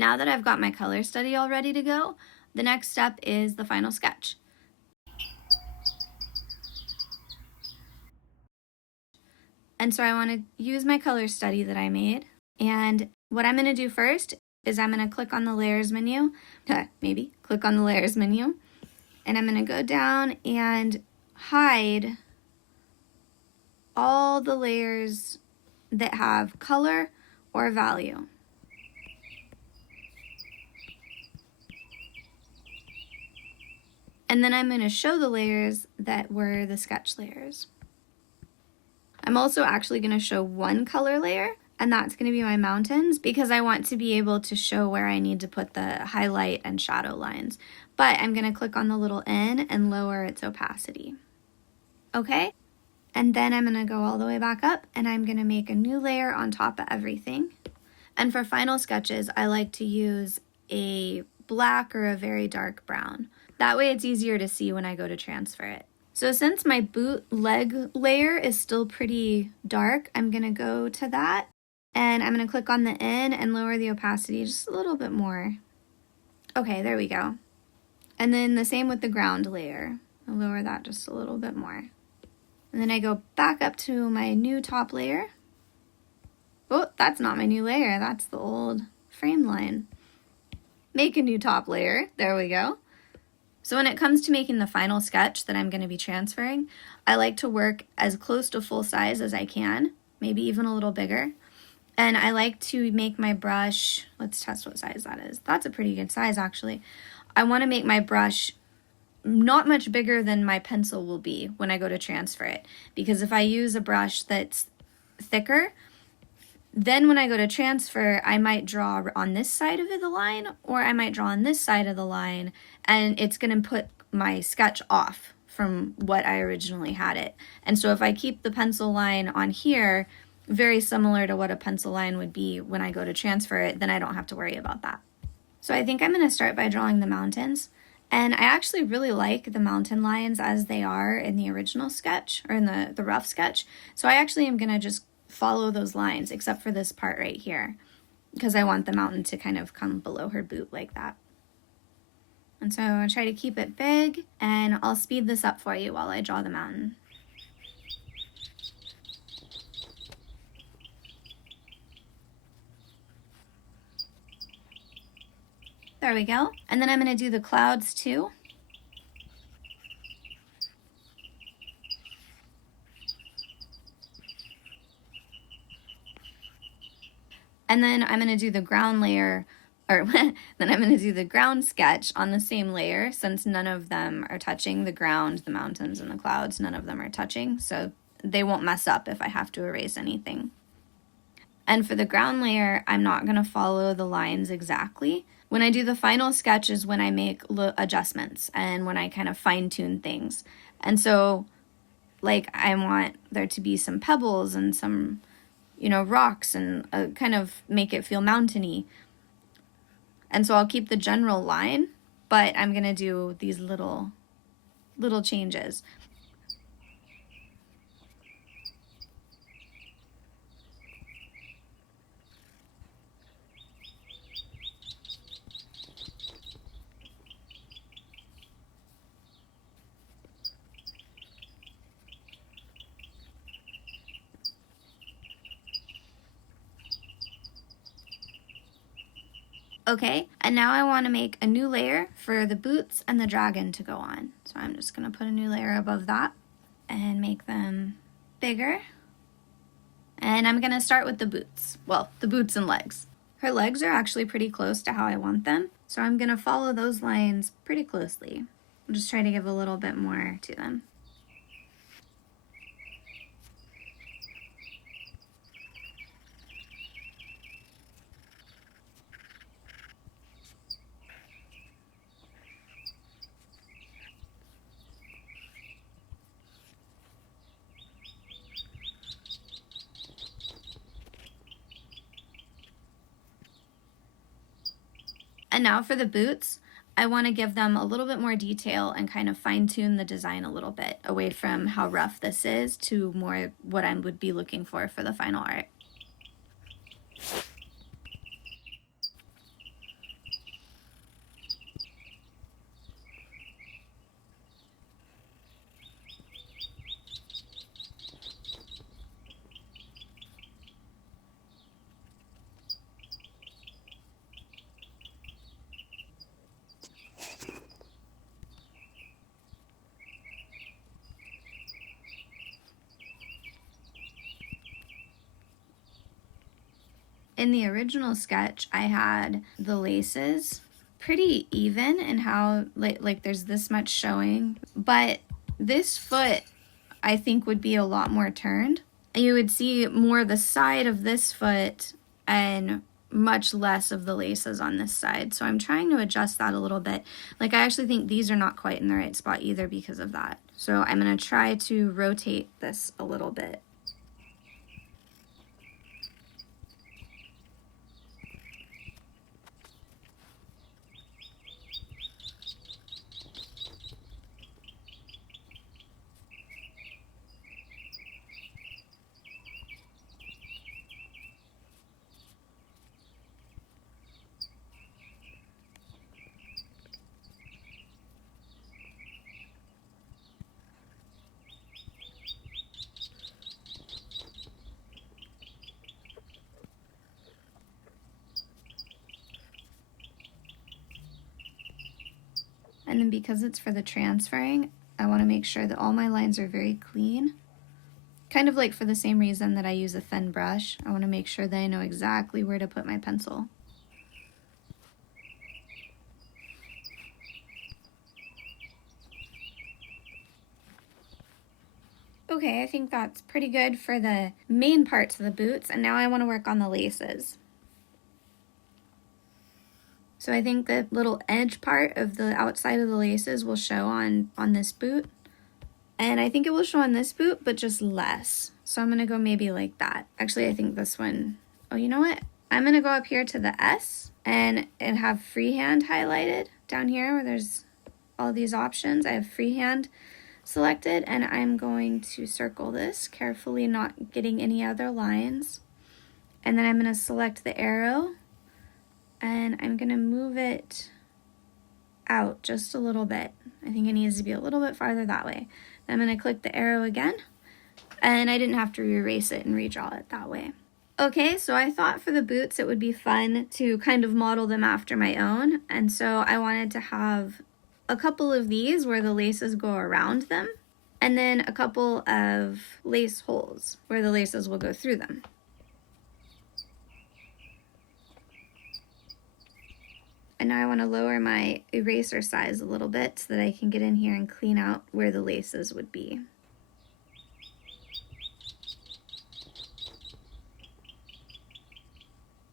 Now that I've got my color study all ready to go, the next step is the final sketch. And so I want to use my color study that I made. And what I'm going to do first is I'm going to click on the layers menu, maybe click on the layers menu, and I'm going to go down and hide all the layers that have color or value. And then I'm going to show the layers that were the sketch layers. I'm also actually going to show one color layer, and that's going to be my mountains, because I want to be able to show where I need to put the highlight and shadow lines. But I'm going to click on the little N and lower its opacity. Okay? And then I'm going to go all the way back up, and I'm going to make a new layer on top of everything. And for final sketches, I like to use a black or a very dark brown. That way it's easier to see when I go to transfer it. So since my boot leg layer is still pretty dark, I'm going to go to that, and I'm going to click on the N and lower the opacity just a little bit more. Okay, there we go. And then the same with the ground layer. I'll lower that just a little bit more. And then I go back up to my new top layer. Oh, that's not my new layer. That's the old frame line. Make a new top layer. There we go. So when it comes to making the final sketch that I'm going to be transferring, I like to work as close to full size as I can, maybe even a little bigger. And I like to make my brush, let's test what size that is. That's a pretty good size, actually. I want to make my brush not much bigger than my pencil will be when I go to transfer it. Because if I use a brush that's thicker, then when I go to transfer, I might draw on this side of the line, or I might draw on this side of the line, and it's going to put my sketch off from what I originally had it. And so if I keep the pencil line on here, very similar to what a pencil line would be when I go to transfer it, then I don't have to worry about that. So I think I'm going to start by drawing the mountains. And I actually really like the mountain lines as they are in the original sketch, or in the rough sketch. So I actually am going to just follow those lines, except for this part right here, because I want the mountain to kind of come below her boot like that. And so I'll try to keep it big, and I'll speed this up for you while I draw the mountain. There we go. And then I'm going to do the clouds too. And then I'm going to do the ground layer, or then I'm going to do the ground sketch on the same layer, since none of them are touching. The ground, the mountains, and the clouds, none of them are touching, so they won't mess up if I have to erase anything. And for the ground layer, I'm not going to follow the lines exactly. When I do the final sketch is when I make adjustments and when I kind of fine-tune things. And so, like, I want there to be some pebbles and some, rocks, and kind of make it feel mountainy. And so I'll keep the general line, but I'm going to do these little changes. Okay, and now I want to make a new layer for the boots and the dragon to go on. So I'm just going to put a new layer above that and make them bigger. And I'm going to start with the boots. Well, the boots and legs. Her legs are actually pretty close to how I want them, so I'm going to follow those lines pretty closely. I'll just try to give a little bit more to them. And now for the boots, I want to give them a little bit more detail and kind of fine-tune the design a little bit, away from how rough this is to more what I would be looking for the final art. in the original sketch, I had the laces pretty even in how, like there's this much showing, but this foot I think would be a lot more turned. You would see more the side of this foot and much less of the laces on this side. So I'm trying to adjust that a little bit. Like, I actually think these are not quite in the right spot either because of that. So I'm going to try to rotate this a little bit. And then because it's for the transferring, I want to make sure that all my lines are very clean. Kind of like for the same reason that I use a thin brush. I want to make sure that I know exactly where to put my pencil. Okay, I think that's pretty good for the main parts of the boots, and now I want to work on the laces. So I think the little edge part of the outside of the laces will show on this boot. And I think it will show on this boot, but just less. So I'm going to go maybe like that. Actually, I think this one, oh, you know what? I'm going to go up here to the S and have freehand highlighted down here where there's all these options. I have freehand selected, and I'm going to circle this carefully, not getting any other lines. And then I'm going to select the arrow, and I'm going to move it out just a little bit. I think it needs to be a little bit farther that way. Then I'm going to click the arrow again, and I didn't have to erase it and redraw it that way. Okay, so I thought for the boots it would be fun to kind of model them after my own, and so I wanted to have a couple of these where the laces go around them, and then a couple of lace holes where the laces will go through them. And now I want to lower my eraser size a little bit so that I can get in here and clean out where the laces would be.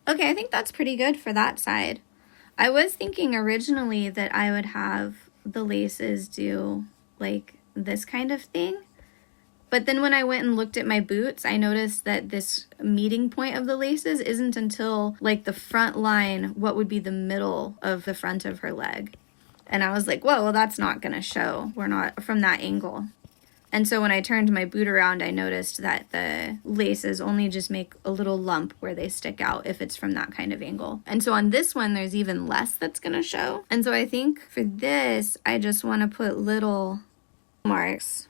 Okay, I think that's pretty good for that side. I was thinking originally that I would have the laces do like this kind of thing. But then when I went and looked at my boots, I noticed that this meeting point of the laces isn't until like the front line, what would be the middle of the front of her leg. And I was like, whoa, well, that's not going to show. We're not from that angle. And so when I turned my boot around, I noticed that the laces only just make a little lump where they stick out if it's from that kind of angle. And so on this one, there's even less that's going to show. And so I think for this, I just want to put little marks.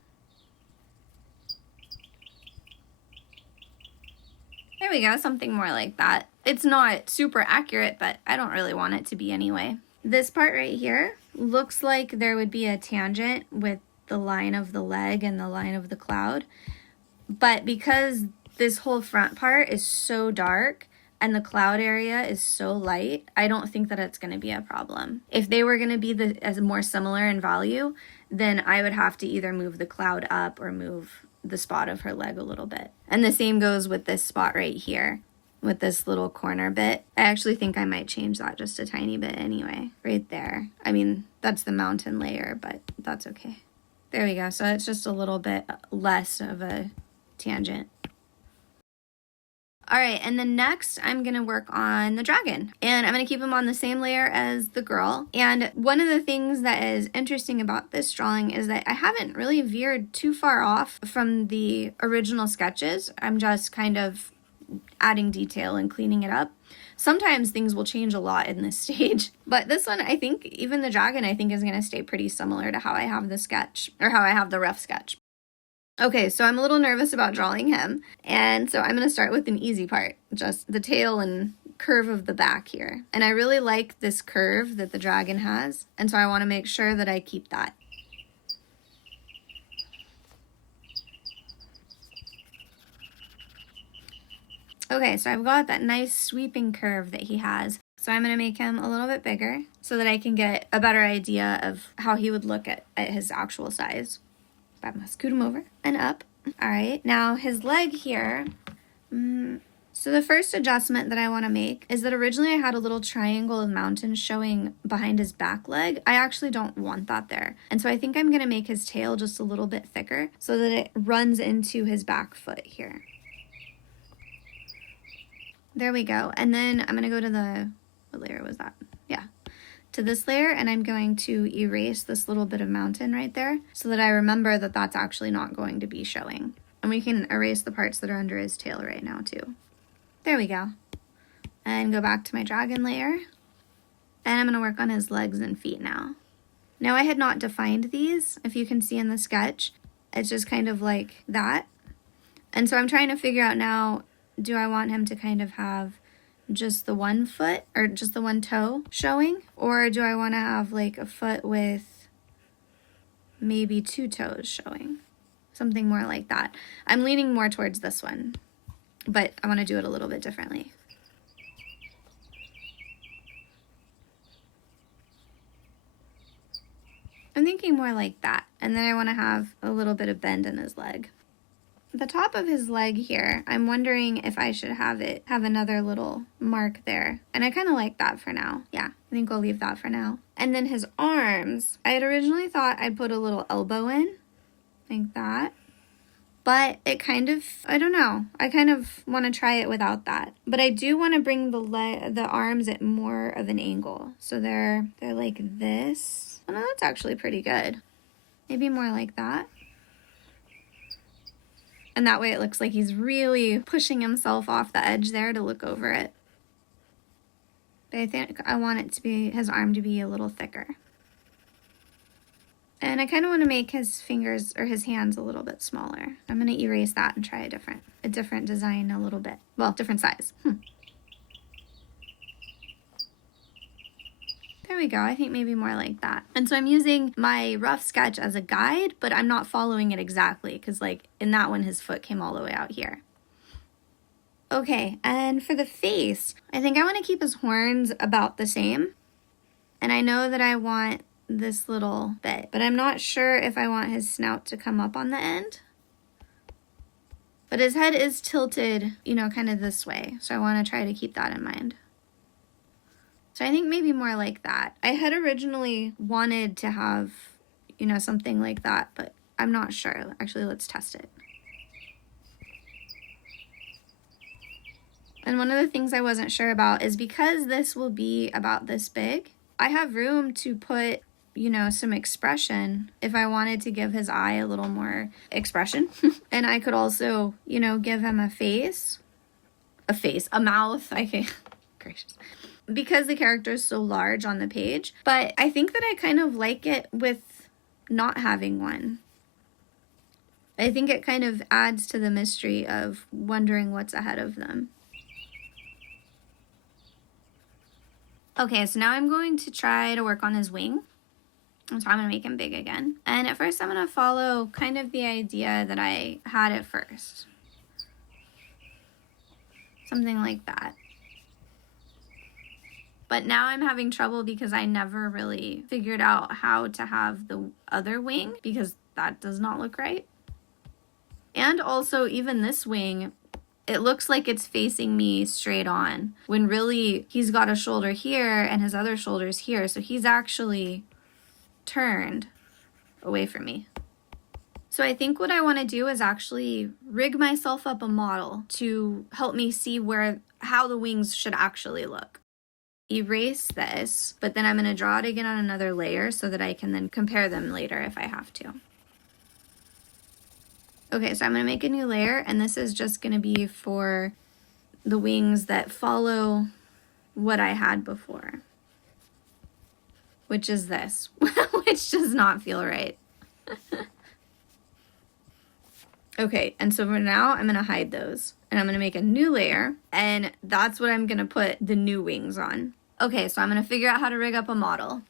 There we go, something more like that. It's not super accurate, but I don't really want it to be anyway. This part right here looks like there would be a tangent with the line of the leg and the line of the cloud. But because this whole front part is so dark and the cloud area is so light, I don't think that it's going to be a problem. If they were going to be as more similar in value, then I would have to either move the cloud up or move the spot of her leg a little bit. And the same goes with this spot right here with this little corner bit. I actually think I might change that just a tiny bit anyway, right there. I mean, that's the mountain layer, but that's okay. There we go. So it's just a little bit less of a tangent. All right, and then next I'm gonna work on the dragon, and I'm gonna keep him on the same layer as the girl. And one of the things that is interesting about this drawing is that I haven't really veered too far off from the original sketches. I'm just kind of adding detail and cleaning it up. Sometimes things will change a lot in this stage, but this one, I think, even the dragon, I think is gonna stay pretty similar to how I have the sketch, or how I have the rough sketch. Okay, so I'm a little nervous about drawing him, and so I'm going to start with an easy part, just the tail and curve of the back here. And I really like this curve that the dragon has, and so I want to make sure that I keep that. Okay, so I've got that nice sweeping curve that he has. So I'm going to make him a little bit bigger so that I can get a better idea of how he would look at his actual size. I'm going to scoot him over and up. All right, now his leg here. So the first adjustment that I want to make is that originally I had a little triangle of mountains showing behind his back leg. I actually don't want that there. And so I think I'm going to make his tail just a little bit thicker so that it runs into his back foot here. There we go. And then I'm going to go to the, what layer was that? Yeah, to this layer, and I'm going to erase this little bit of mountain right there so that I remember that that's actually not going to be showing. And we can erase the parts that are under his tail right now too. There we go. And go back to my dragon layer. And I'm going to work on his legs and feet now. Now I had not defined these, if you can see in the sketch. It's just kind of like that. And so I'm trying to figure out now, do I want him to kind of have just the one foot or just the one toe showing? Or do I want to have like a foot with maybe two toes showing? Something more like that. I'm leaning more towards this one, but I want to do it a little bit differently. I'm thinking more like that. And then I want to have a little bit of bend in his leg. The top of his leg here, I'm wondering if I should have another little mark there. And I kind of like that for now. Yeah, I think we'll leave that for now. And then his arms, I had originally thought I'd put a little elbow in, like that. But it kind of, I don't know. I kind of want to try it without that. But I do want to bring the arms at more of an angle. So they're like this. Oh no, that's actually pretty good. Maybe more like that. And that way it looks like he's really pushing himself off the edge there to look over it. But I think I want it to be, his arm to be a little thicker. And I kind of want to make his fingers or his hands a little bit smaller. I'm going to erase that and try a different design a little bit. Well, different size. There we go. I think maybe more like that. And so I'm using my rough sketch as a guide, but I'm not following it exactly because like in that one, his foot came all the way out here. Okay, and for the face, I think I want to keep his horns about the same. And I know that I want this little bit, but I'm not sure if I want his snout to come up on the end. But his head is tilted, you know, kind of this way. So I want to try to keep that in mind. So I think maybe more like that. I had originally wanted to have, you know, something like that, but I'm not sure. Actually, let's test it. And one of the things I wasn't sure about is because this will be about this big, I have room to put, you know, some expression if I wanted to give his eye a little more expression. And I could also, you know, give him a mouth. I can, gracious. Because the character is so large on the page, but I think that I kind of like it with not having one. I think it kind of adds to the mystery of wondering what's ahead of them. Okay, so now I'm going to try to work on his wing. And so I'm going to make him big again. And at first I'm going to follow kind of the idea that I had at first. Something like that. But now I'm having trouble because I never really figured out how to have the other wing because that does not look right. And also even this wing, it looks like it's facing me straight on when really he's got a shoulder here and his other shoulder's here. So he's actually turned away from me. So I think what I want to do is actually rig myself up a model to help me see how the wings should actually look. Erase this, but then I'm going to draw it again on another layer so that I can then compare them later if I have to. Okay, so I'm going to make a new layer, and this is just going to be for the wings that follow what I had before, which is this, which does not feel right. Okay, and so for now, I'm going to hide those, and I'm going to make a new layer, and that's what I'm going to put the new wings on. Okay, so I'm going to figure out how to rig up a model.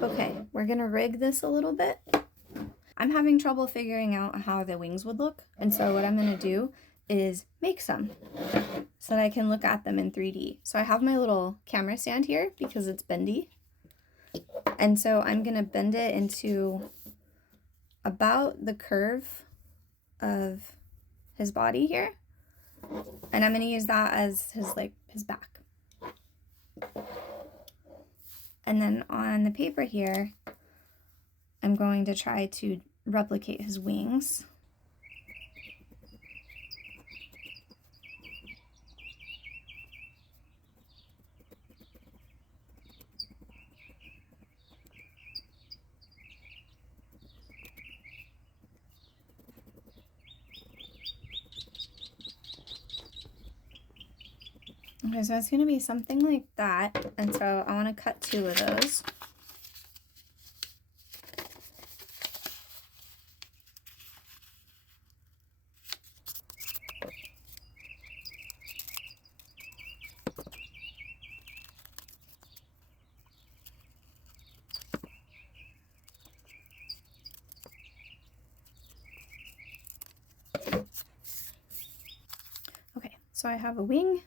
Okay, we're going to rig this a little bit. I'm having trouble figuring out how the wings would look. And so what I'm gonna do is make some so that I can look at them in 3D. So I have my little camera stand here because it's bendy. And so I'm gonna bend it into about the curve of his body here. And I'm gonna use that as his back. And then on the paper here, I'm going to try to replicate his wings. Okay, so it's going to be something like that, and so I want to cut 2 of those. Okay, so I have a wing,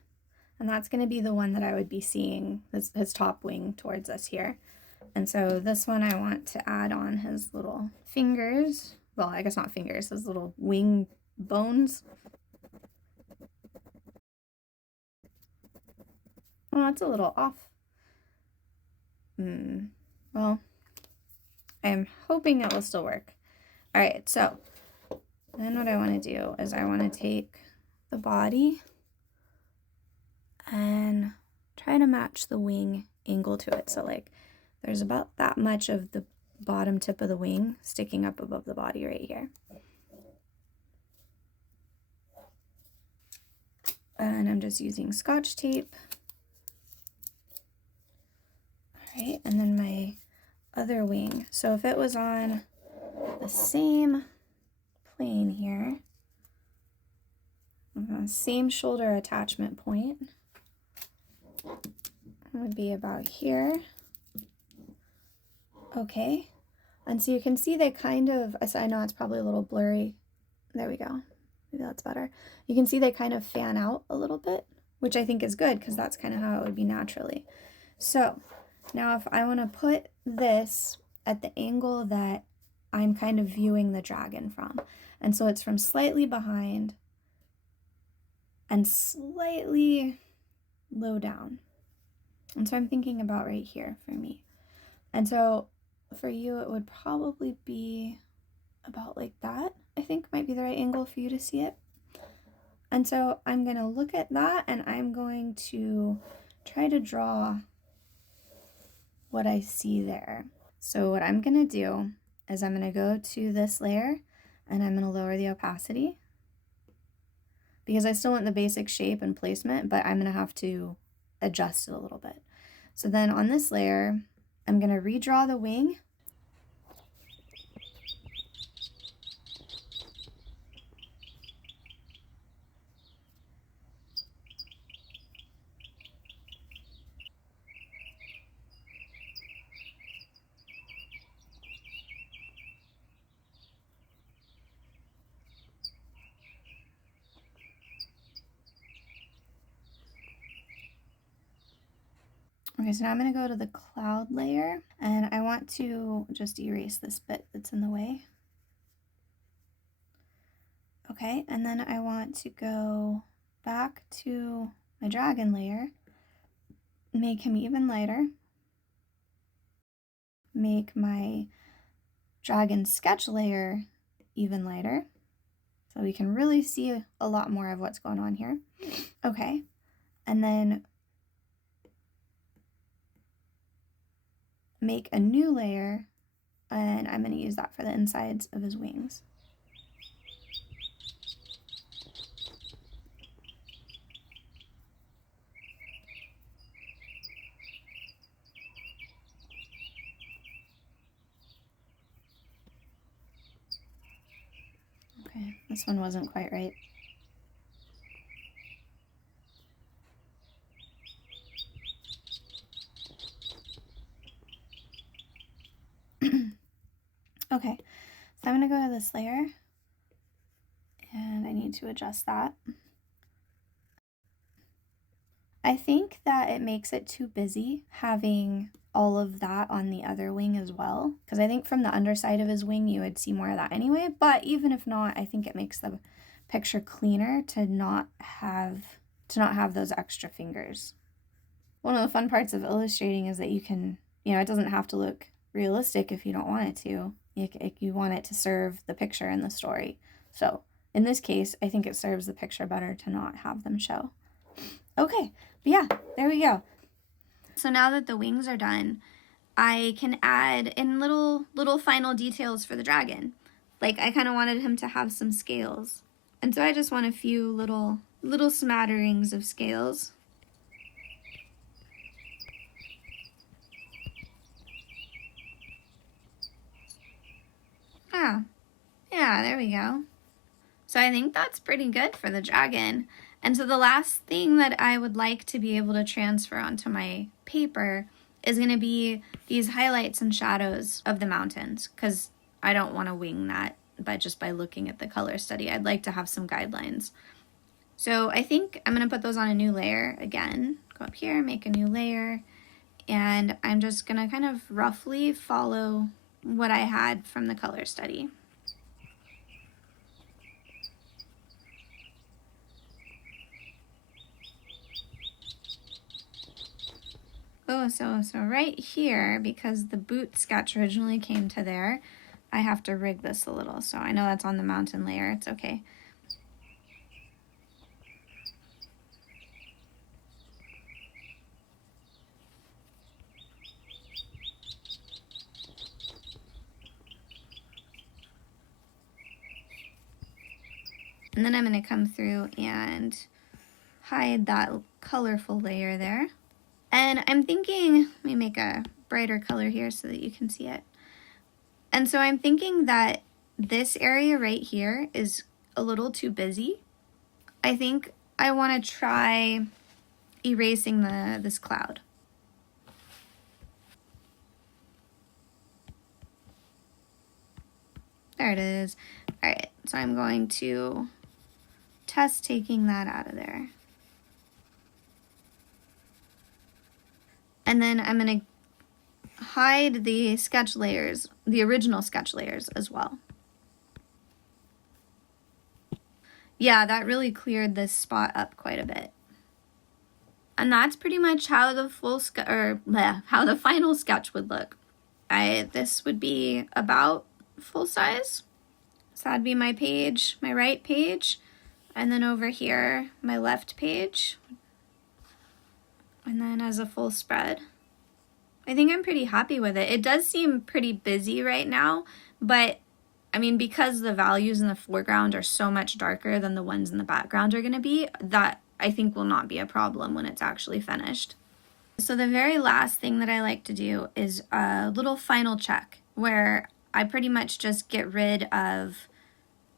and that's going to be the one that I would be seeing, his top wing towards us here. And so this one I want to add on his little fingers. Well, I guess not fingers, his little wing bones. Well, it's a little off. Well, I'm hoping it will still work. All right, so then what I want to do is I want to take the body and try to match the wing angle to it. So like there's about that much of the bottom tip of the wing sticking up above the body right here. And I'm just using Scotch tape. All right, and then my other wing. So if it was on the same plane here, same shoulder attachment point, it would be about here. Okay, and so you can see they kind of, I know it's probably a little blurry. There we go. Maybe that's better. You can see they kind of fan out a little bit, which I think is good because that's kind of how it would be naturally. So now if I want to put this at the angle that I'm kind of viewing the dragon from, and so it's from slightly behind and slightly low down. And so I'm thinking about right here for me. And so for you, it would probably be about like that, I think might be the right angle for you to see it. And so I'm going to look at that and I'm going to try to draw what I see there. So what I'm going to do is I'm going to go to this layer and I'm going to lower the opacity because I still want the basic shape and placement, but I'm going to have to adjust it a little bit. So then on this layer, I'm going to redraw the wing. Okay, so now I'm going to go to the cloud layer and I want to just erase this bit that's in the way. Okay, and then I want to go back to my dragon layer, make him even lighter, make my dragon sketch layer even lighter, so we can really see a lot more of what's going on here. Okay, and then make a new layer, and I'm going to use that for the insides of his wings. Okay, this one wasn't quite right. Okay, so I'm gonna go to this layer and I need to adjust that. I think that it makes it too busy having all of that on the other wing as well, because I think from the underside of his wing you would see more of that anyway, but even if not, I think it makes the picture cleaner to not have those extra fingers. One of the fun parts of illustrating is that you can, it doesn't have to look realistic if you don't want it to. If you want it to serve the picture and the story. So in this case, I think it serves the picture better to not have them show. Okay, but yeah, there we go. So now that the wings are done, I can add in little final details for the dragon. Like I kind of wanted him to have some scales. And so I just want a few little smatterings of scales. Yeah, there we go. So I think that's pretty good for the dragon. And so the last thing that I would like to be able to transfer onto my paper is going to be these highlights and shadows of the mountains, because I don't want to wing that by looking at the color study. I'd like to have some guidelines. So I think I'm going to put those on a new layer again. Go up here, make a new layer, and I'm just going to kind of roughly follow what I had from the color study. Oh, so right here, because the boot sketch originally came to there, I have to rig this a little. So I know that's on the mountain layer, it's okay. And then I'm going to come through and hide that colorful layer there. And I'm thinking, let me make a brighter color here so that you can see it. And so I'm thinking that this area right here is a little too busy. I think I want to try erasing this cloud. There it is. All right, so I'm going to test taking that out of there. And then I'm going to hide the sketch layers, the original sketch layers as well. Yeah, that really cleared this spot up quite a bit. And that's pretty much how the how the final sketch would look. This would be about full size. So that'd be my page, my right page, and then over here, my left page. And then as a full spread. I think I'm pretty happy with it. It does seem pretty busy right now, but I mean, because the values in the foreground are so much darker than the ones in the background are going to be, that I think will not be a problem when it's actually finished. So the very last thing that I like to do is a little final check where I pretty much just get rid of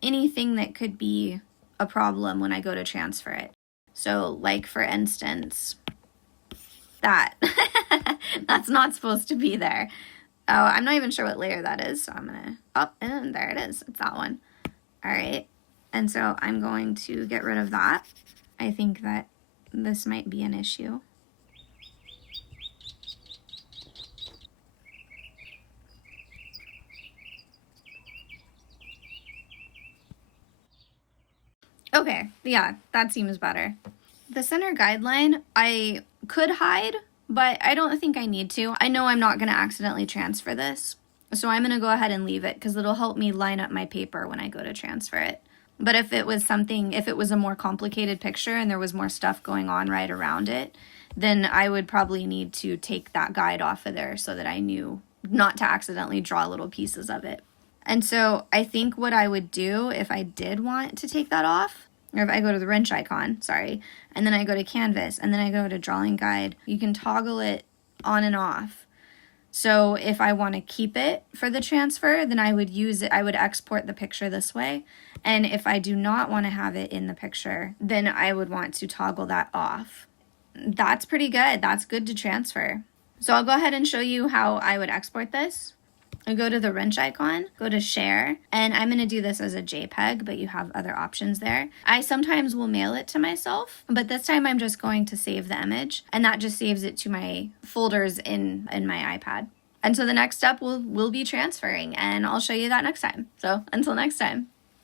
anything that could be a problem when I go to transfer it. So like for instance, that that's not supposed to be there. Oh, I'm not even sure what layer that is, so I'm gonna, oh, and there it is, it's that one. All right, and so I'm going to get rid of that. I think that this might be an issue. Okay, yeah, that seems better. The center guideline, I could hide, but I don't think I need to. I know I'm not going to accidentally transfer this, so I'm going to go ahead and leave it because it'll help me line up my paper when I go to transfer it. But if it was a more complicated picture and there was more stuff going on right around it, then I would probably need to take that guide off of there so that I knew not to accidentally draw little pieces of it. And so I think what I would do if I did want to take that off, or if I go to the wrench icon, sorry, and then I go to canvas, and then I go to drawing guide, you can toggle it on and off. So if I want to keep it for the transfer, then I would use it, I would export the picture this way. And if I do not want to have it in the picture, then I would want to toggle that off. That's pretty good. That's good to transfer. So I'll go ahead and show you how I would export this. I go to the wrench icon, go to share, and I'm going to do this as a JPEG, but you have other options there. I sometimes will mail it to myself, but this time I'm just going to save the image, and that just saves it to my folders in my iPad. And so the next step will be transferring, and I'll show you that next time. So until next time.